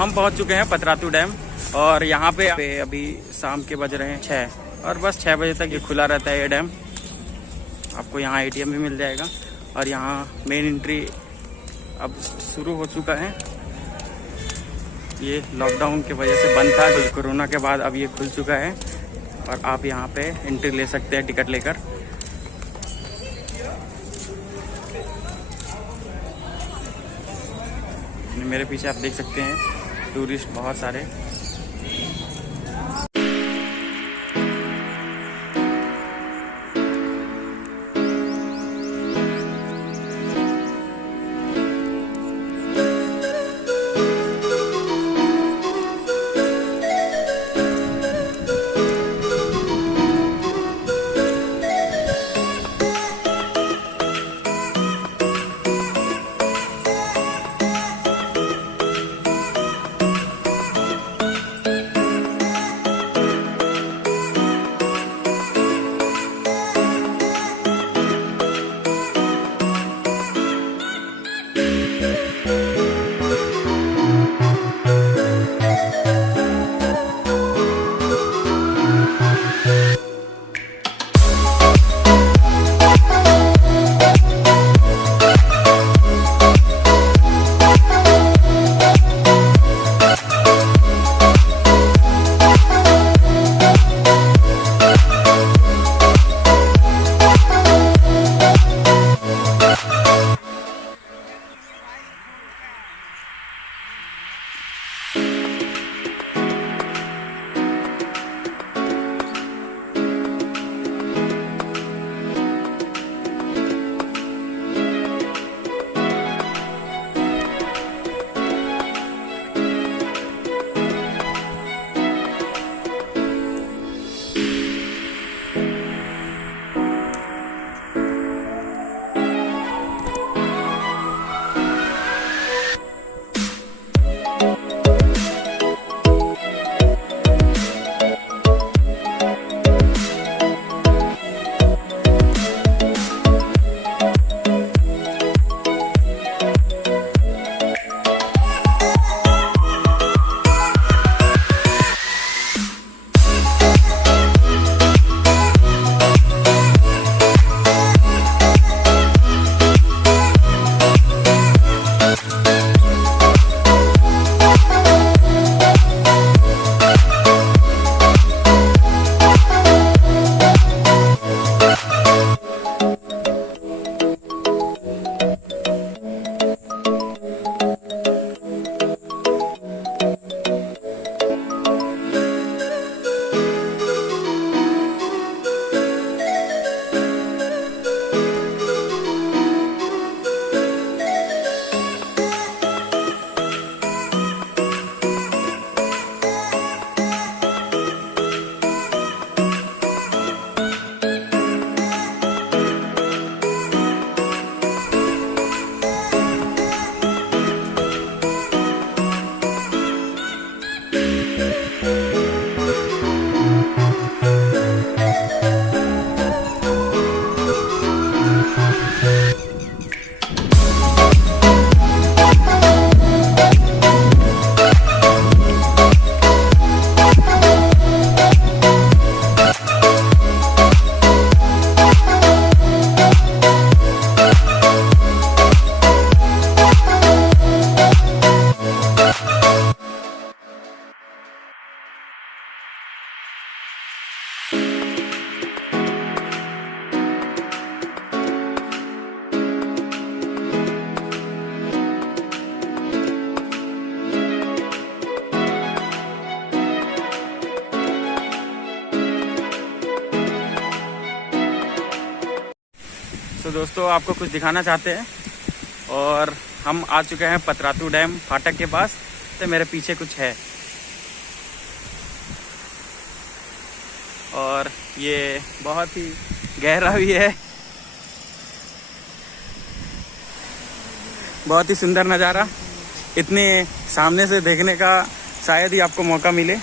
हम पहुंच चुके हैं पतरातू डैम और यहाँ पे अभी शाम के बज रहे हैं 6 और बस 6 बजे तक ये खुला रहता है ये डैम। आपको यहाँ ATM भी मिल जाएगा और यहाँ मेन एंट्री अब शुरू हो चुका है। ये लॉकडाउन की वजह से बंद था, तो कोरोना के बाद अब ये खुल चुका है और आप यहाँ पे एंट्री ले सकते हैं टिकट लेकर। मेरे पीछे आप देख सकते हैं टूरिस्ट बहुत सारे। तो दोस्तों आपको कुछ दिखाना चाहते हैं और हम आ चुके हैं पतरातू डैम फाटक के पास। तो मेरे पीछे कुछ है और ये बहुत ही गहरा भी है, बहुत ही सुंदर नज़ारा। इतने सामने से देखने का शायद ही आपको मौका मिले।